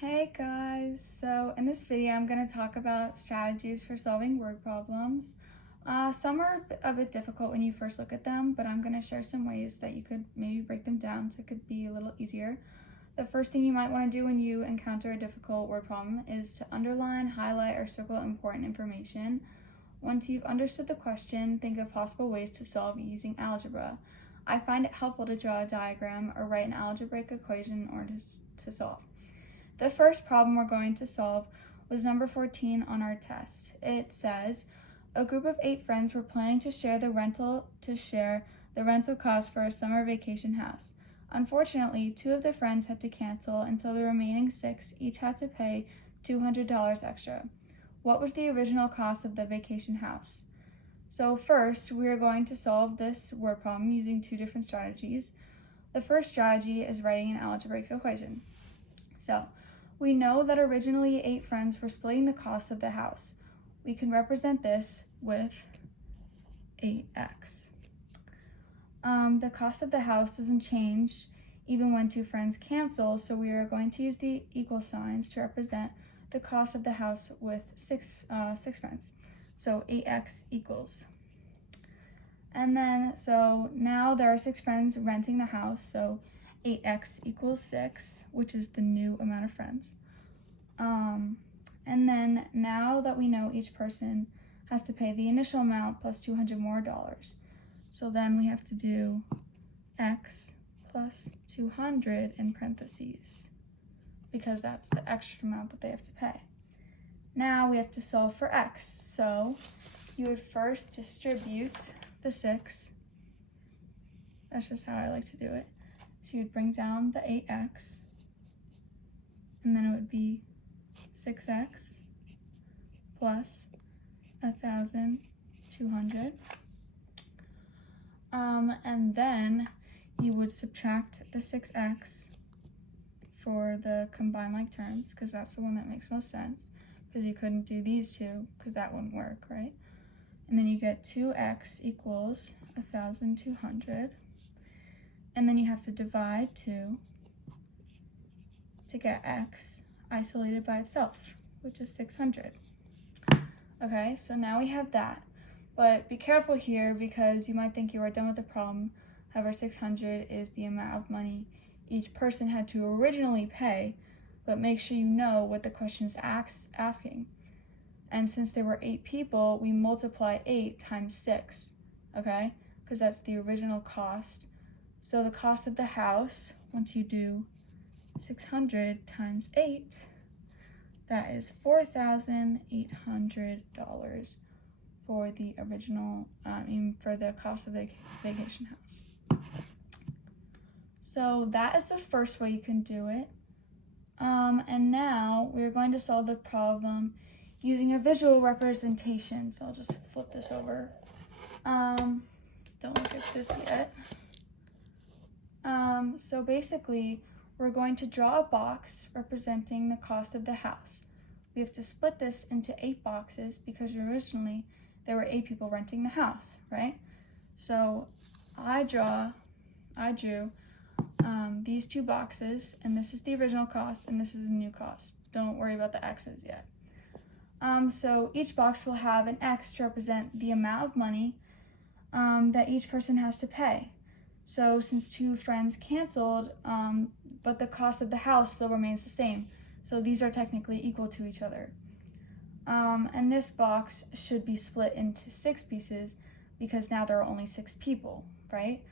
Hey guys, so in this video I'm going to talk about strategies for solving word problems. Some are a bit difficult when you first look at them, but I'm going to share some ways that you could maybe break them down so it could be a little easier. The first thing you might want to do when you encounter a difficult word problem is to underline, highlight, or circle important information. Once you've understood the question, think of possible ways to solve using algebra. I find it helpful to draw a diagram or write an algebraic equation in order to solve. The first problem we're going to solve was number 14 on our test. It says, a group of 8 friends were planning to share the rental cost for a summer vacation house. Unfortunately, 2 of the friends had to cancel, and so the remaining 6 each had to pay $200 extra. What was the original cost of the vacation house? So first, we are going to solve this word problem using 2 different strategies. The first strategy is writing an algebraic equation. So, we know that originally 8 friends were splitting the cost of the house. We can represent this with 8x. The cost of the house doesn't change even when 2 friends cancel, so we are going to use the equal signs to represent the cost of the house with 6 friends. So 8x equals. And then, so now there are 6 friends renting the house, so 8x equals 6, which is the new amount of friends. And then now that we know each person has to pay the initial amount plus $200 more. So then we have to do x plus 200 in parentheses, because that's the extra amount that they have to pay. Now we have to solve for x. So you would first distribute the 6. That's just how I like to do it. So you'd bring down the 8x, and then it would be 6x plus 1,200. And then you would subtract the 6x for the combined like terms, because that's the one that makes most sense, because you couldn't do these two because that wouldn't work, right? And then you get 2x equals 1,200. And then you have to divide 2 to get x isolated by itself, which is 600. Okay, so now we have that. But be careful here, because you might think you are done with the problem. However, 600 is the amount of money each person had to originally pay, but make sure you know what the question is asking. And since there were 8 people, we multiply 8 times 6, okay? Because that's the original cost. So the cost of the house, once you do 600 times 8, that is $4,800 for the original, for the cost of the vacation house. So that is the first way you can do it. And now we're going to solve the problem using a visual representation. So I'll just flip this over. Don't look at this yet. So basically, we're going to draw a box representing the cost of the house. We have to split this into 8 boxes because originally there were 8 people renting the house, right? So I drew these 2 boxes, and this is the original cost and this is the new cost. Don't worry about the x's yet. So each box will have an x to represent the amount of money that each person has to pay. So since 2 friends canceled, but the cost of the house still remains the same, so these are technically equal to each other. And this box should be split into 6 pieces because now there are only 6 people, right,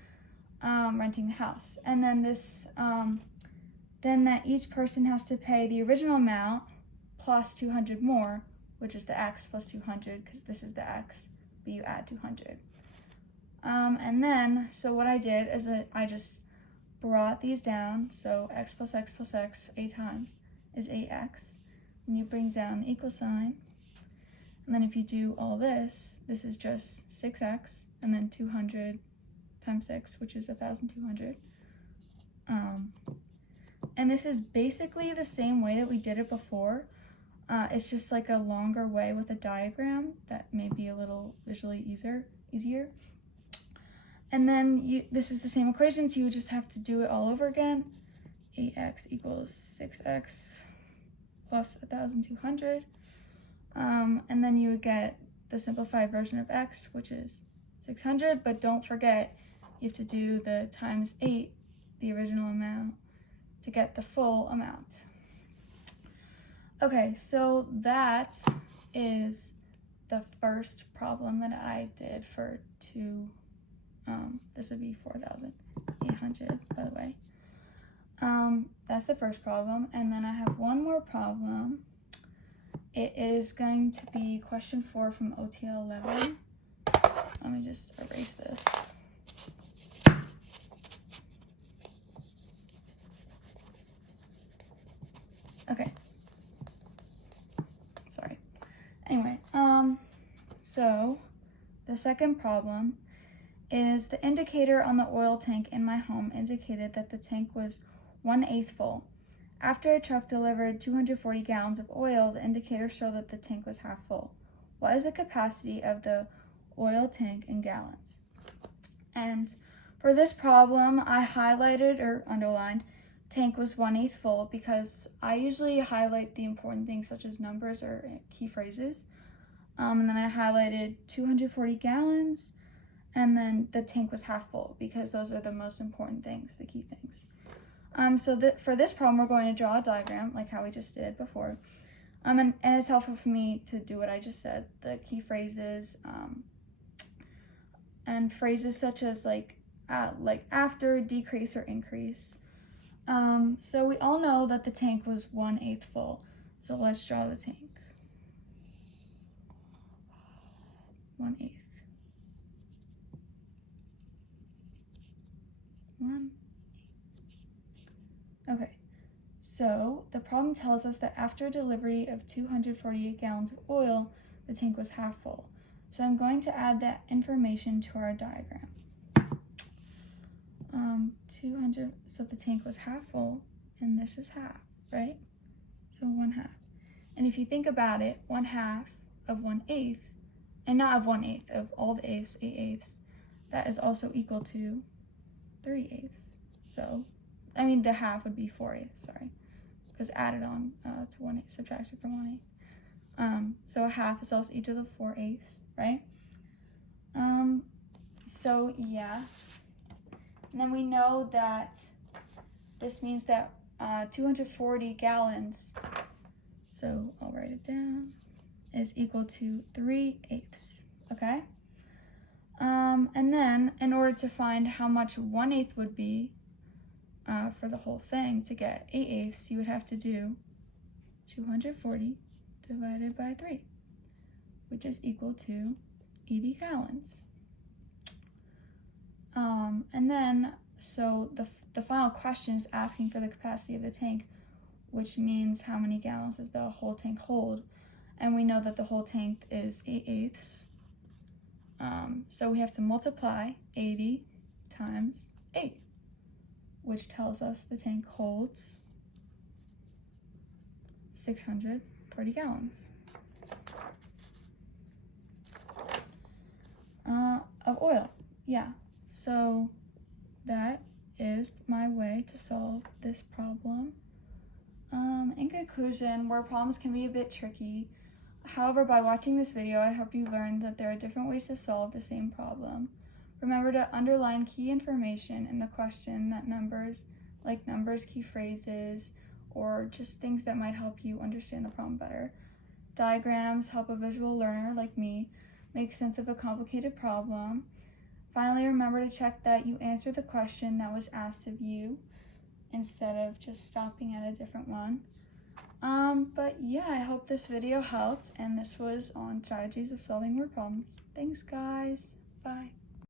renting the house. And then then that each person has to pay the original amount plus 200 more, which is the x plus 200, because this is the x, but you add 200. And then, so what I did is I just brought these down, so x plus x plus x 8 times is 8x, and you bring down the equal sign, and then if you do all this, this is just 6x, and then 200 times 6, which is 1,200. And this is basically the same way that we did it before. It's just like a longer way with a diagram that may be a little visually easier. And then this is the same equation, so you just have to do it all over again. 8x equals 6x plus 1,200. And then you would get the simplified version of x, which is 600, but don't forget you have to do the times 8, the original amount, to get the full amount. Okay, so that is the first problem that I did for this would be 4,800, by the way. That's the first problem, and then I have one more problem. It is going to be question 4 from OTL 11. Let me just erase this. Okay. Sorry. Anyway, so the second problem is the indicator on the oil tank in my home indicated that the tank was 1/8 full. After a truck delivered 240 gallons of oil, the indicator showed that the tank was half full. What is the capacity of the oil tank in gallons? And for this problem, I highlighted or underlined tank was 1/8 full because I usually highlight the important things such as numbers or key phrases. And then I highlighted 240 gallons, and then the tank was half full because those are the most important things, the key things. For this problem, we're going to draw a diagram like how we just did before. And it's helpful for me to do what I just said, the key phrases, and phrases such as like after, decrease, or increase. So we all know that the tank was 1/8 full. So let's draw the tank. 1/8. 1/8. Okay, so the problem tells us that after delivery of 248 gallons of oil, the tank was half full. So I'm going to add that information to our diagram. 200, so the tank was half full, and this is half, right? So 1/2. And if you think about it, 1/2 of 1/8, and not of 1/8, of all the eighths, 8/8, that is also equal to 3/8. So, I mean, the half would be 4/8, sorry, because added on to 1/8, subtracted from 1/8. So a half is also equal to 4/8, right? So yeah, and then we know that this means that 240 gallons, so I'll write it down, is equal to 3/8, okay? And then in order to find how much 1/8 would be for the whole thing to get 8/8, you would have to do 240 divided by 3, which is equal to 80 gallons. And then, so the final question is asking for the capacity of the tank, which means how many gallons does the whole tank hold? And we know that the whole tank is 8/8. So we have to multiply 80 times 8, which tells us the tank holds 640 gallons of oil. Yeah, so that is my way to solve this problem. In conclusion, word problems can be a bit tricky. However, by watching this video, I hope you learned that there are different ways to solve the same problem. Remember to underline key information in the question that numbers, key phrases, or just things that might help you understand the problem better. Diagrams help a visual learner like me make sense of a complicated problem. Finally, remember to check that you answer the question that was asked of you instead of just stopping at a different one. But yeah, I hope this video helped, and this was on strategies of solving word problems. Thanks, guys. Bye.